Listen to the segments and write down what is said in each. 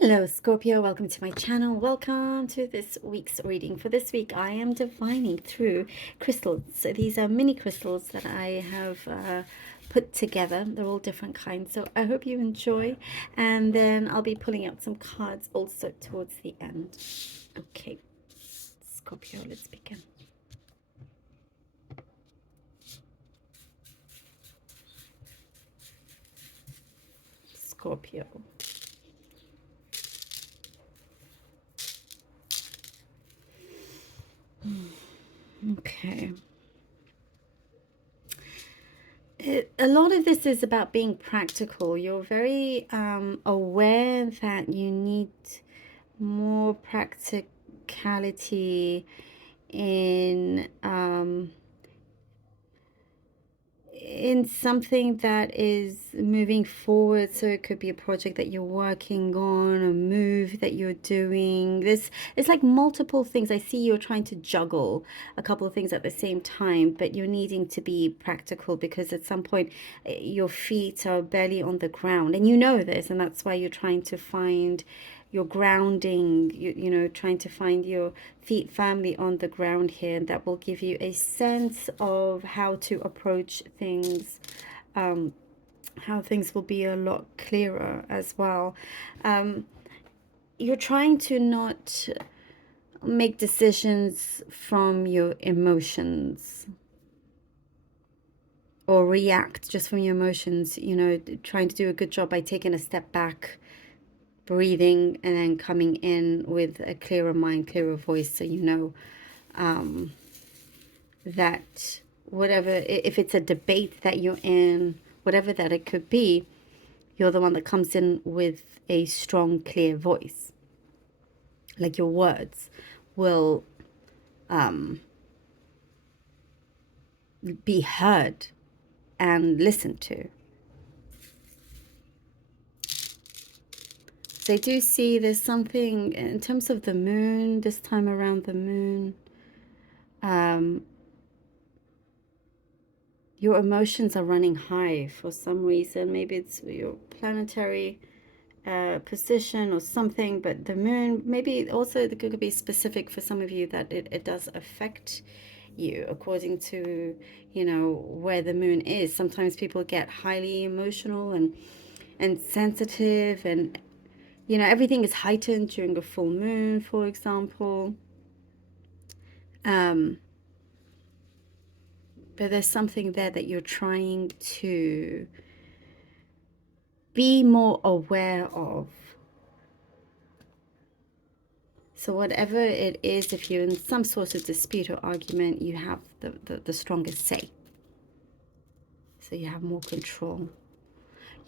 Hello Scorpio, welcome to my channel. Welcome to this week's reading. For this week I am divining through crystals. So these are mini crystals that I have put together. They're all different kinds, so I hope you enjoy, and then I'll be pulling out some cards also towards the end. Okay, Scorpio, let's begin. Scorpio. Okay. A lot of this is about being practical. You're very aware that you need more practicality in something that is moving forward. So it could be a project that you're working on, a move that you're doing. It's like multiple things. I see you're trying to juggle a couple of things at the same time, but you're needing to be practical because at some point your feet are barely on the ground, and you know this, and that's why you're trying to find your grounding, you know, trying to find your feet firmly on the ground here. And that will give you a sense of how to approach things, how things will be a lot clearer as well. You're trying to not make decisions from your emotions or react just from your emotions, you know, trying to do a good job by taking a step back, breathing, and then coming in with a clearer mind, clearer voice, so you know that whatever, if it's a debate that you're in, whatever that it could be, you're the one that comes in with a strong, clear voice. Like your words will be heard and listened to. So I do see there's something in terms of the moon, this time around the moon. Your emotions are running high for some reason. Maybe it's your planetary position or something, but the moon, maybe also it could be specific for some of you that it does affect you according to, you know, where the moon is. Sometimes people get highly emotional and sensitive, and you know, everything is heightened during a full moon, for example. But there's something there that you're trying to be more aware of. So whatever it is, if you're in some sort of dispute or argument, you have the strongest say. So you have more control.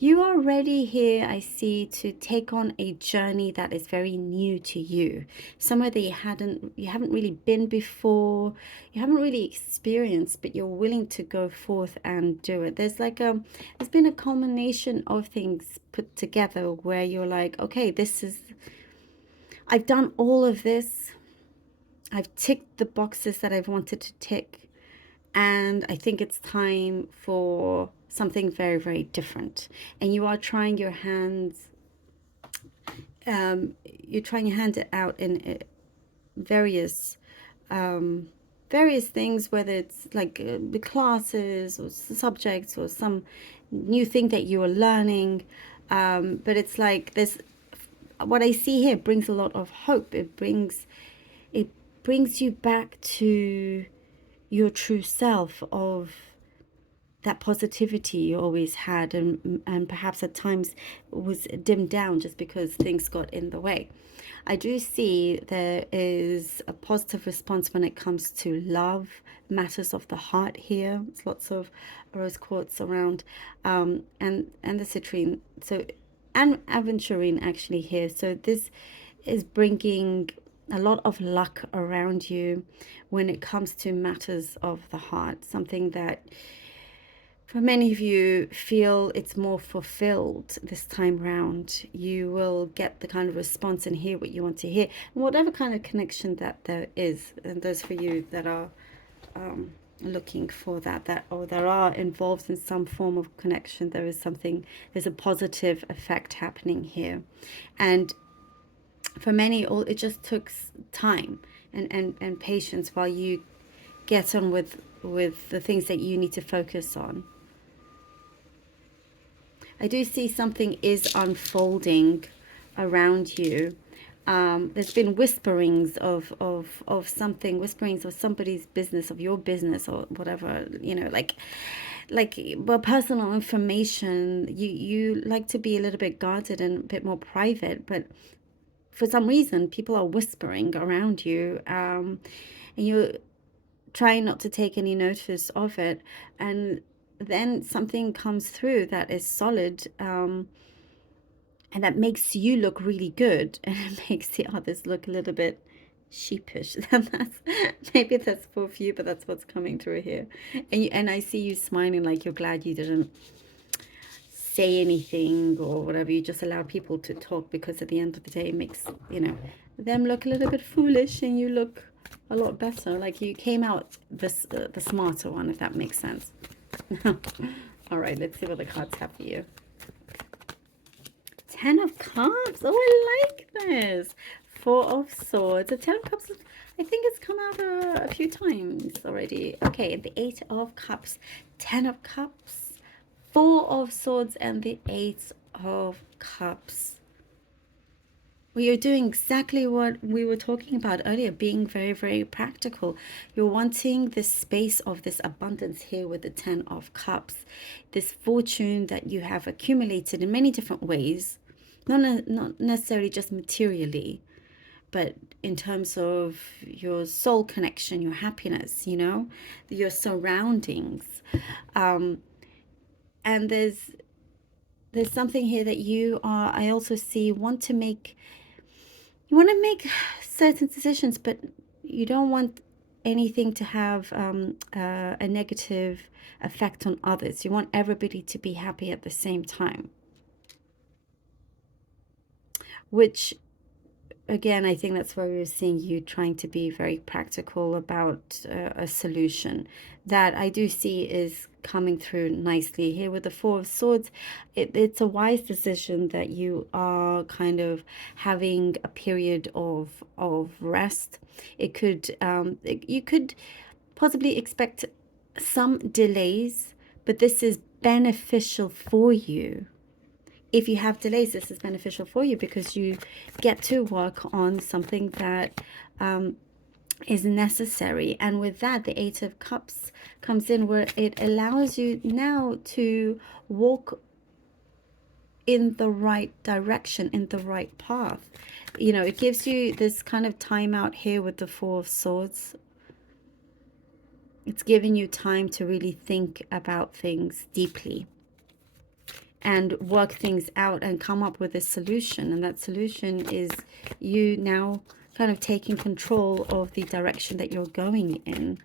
You are ready here, I see, to take on a journey that is very new to you. Somewhere that you haven't really been before, you haven't really experienced, but you're willing to go forth and do it. There's been a culmination of things put together where you're like, okay, I've done all of this. I've ticked the boxes that I've wanted to tick. And I think it's time for something very, very different. And you are trying your hands, you're trying your hand out in various things, whether it's like the classes or subjects or some new thing that you are learning. But it's like there's, what I see here brings a lot of hope. It brings you back to your true self of that positivity you always had, and perhaps at times was dimmed down just because things got in the way. I do see there is a positive response when it comes to love, matters of the heart here. There's lots of rose quartz around, and the citrine, so, and aventurine actually here. So this is bringing a lot of luck around you when it comes to matters of the heart, something that for many of you feel it's more fulfilled this time round. You will get the kind of response and hear what you want to hear, and whatever kind of connection that there is. And those for you that are looking for that or that are involved in some form of connection, there's a positive effect happening here. And For many, all it just took time and patience while you get on with the things that you need to focus on. I do see something is unfolding around you. There's been whisperings of something, whisperings of somebody's business, of your business, or whatever, well, personal information. You like to be a little bit guarded and a bit more private, but for some reason, people are whispering around you, and you're trying not to take any notice of it, and then something comes through that is solid, and that makes you look really good, and it makes the others look a little bit sheepish. And maybe that's for a few, but that's what's coming through here. And I see you smiling like you're glad you didn't say anything or whatever. You just allow people to talk, because at the end of the day it makes them look a little bit foolish, and you look a lot better, like you came out the smarter one, if that makes sense. All right, let's see what the cards have for you. 10 of Cups. Oh, I like this. 4 of Swords. The 10 of Cups, I think it's come out a few times already. Okay, the 8 of Cups, 10 of Cups, 4 of Swords, and the 8 of Cups. Well, you're doing exactly what we were talking about earlier, being very, very practical. You're wanting this space of this abundance here with the 10 of Cups, this fortune that you have accumulated in many different ways, not necessarily just materially, but in terms of your soul connection, your happiness, your surroundings. And there's something here that I also see, you want to make certain decisions, but you don't want anything to have a negative effect on others. You want everybody to be happy at the same time, which, again, I think that's where we were seeing you trying to be very practical about a solution that I do see is coming through nicely here with the 4 of Swords. It's a wise decision that you are kind of having a period of rest. It could you could possibly expect some delays, but this is beneficial for you. If you have delays, this is beneficial for you, because you get to work on something that is necessary. And with that, the 8 of Cups comes in, where it allows you now to walk in the right direction, in the right path. It gives you this kind of time out here with the 4 of Swords. It's giving you time to really think about things deeply and work things out and come up with a solution. And that solution is you now kind of taking control of the direction that you're going in.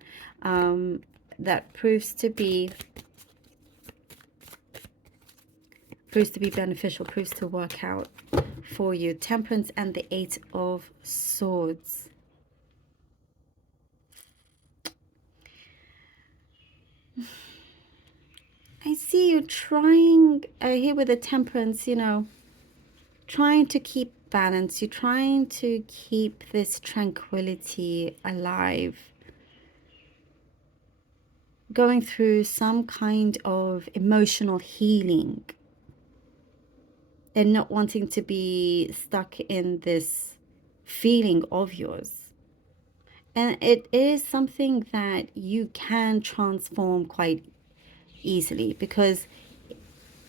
That proves to be beneficial, proves to work out for you. Temperance and the 8 of Swords. I see you trying here with the Temperance, trying to keep balance. You're trying to keep this tranquility alive, going through some kind of emotional healing, and not wanting to be stuck in this feeling of yours. And it is something that you can transform quite easily, because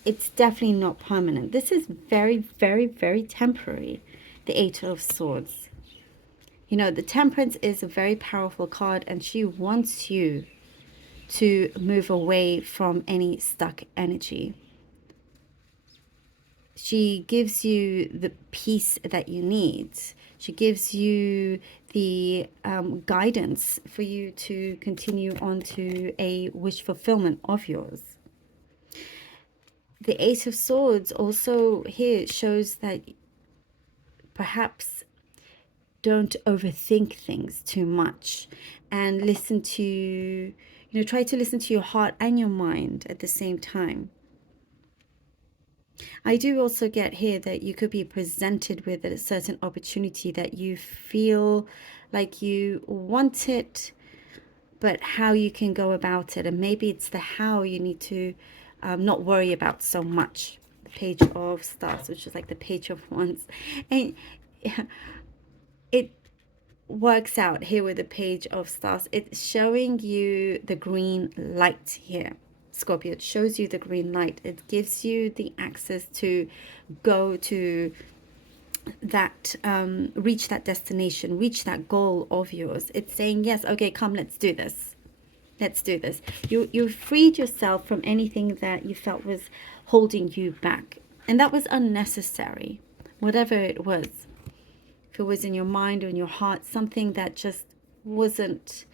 it's definitely not permanent. This is very, very, very temporary, the 8 of Swords. The Temperance is a very powerful card, and she wants you to move away from any stuck energy. She gives you the peace that you need. She gives you the guidance for you to continue on to a wish fulfillment of yours. The 8 of Swords also here shows that perhaps don't overthink things too much, and listen to, try to listen to your heart and your mind at the same time. I do also get here that you could be presented with a certain opportunity that you feel like you want it, but how you can go about it. And maybe it's the how you need to not worry about so much. The Page of Stars, which is like the Page of Wands. And it works out here with the Page of Stars. It's showing you the green light here. Scorpio, it shows you the green light. It gives you the access to go to that, reach that destination, reach that goal of yours. It's saying, yes, okay, come, let's do this. Let's do this. You freed yourself from anything that you felt was holding you back. And that was unnecessary, whatever it was. If it was in your mind or in your heart, something that just wasn't,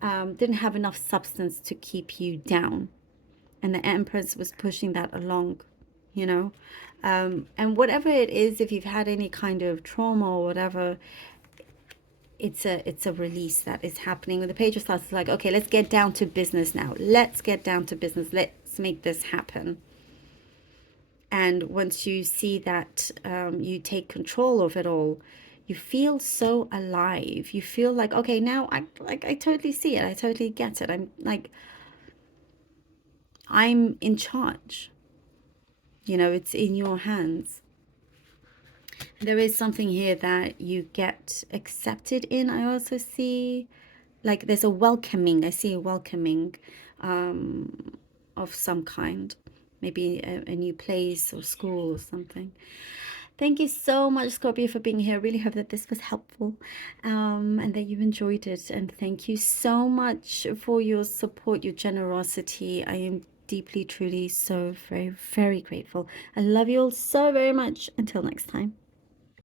didn't have enough substance to keep you down. And the Empress was pushing that along, you know. And whatever it is, if you've had any kind of trauma or whatever, it's a release that is happening. With the Page of Stars, it's like, okay, let's get down to business now. Let's get down to business. Let's make this happen. And once you see that, you take control of it all, you feel so alive. You feel like, okay, now I totally see it. I totally get it. I'm like, I'm in charge. You know, it's in your hands. There is something here that you get accepted in. I also see like there's a welcoming. I see a welcoming of some kind, maybe a new place or school or something. Thank you so much, Scorpio, for being here. I really hope that this was helpful, and that you enjoyed it. And thank you so much for your support, your generosity. I am deeply, truly, so very, very grateful. I love you all so very much. Until next time.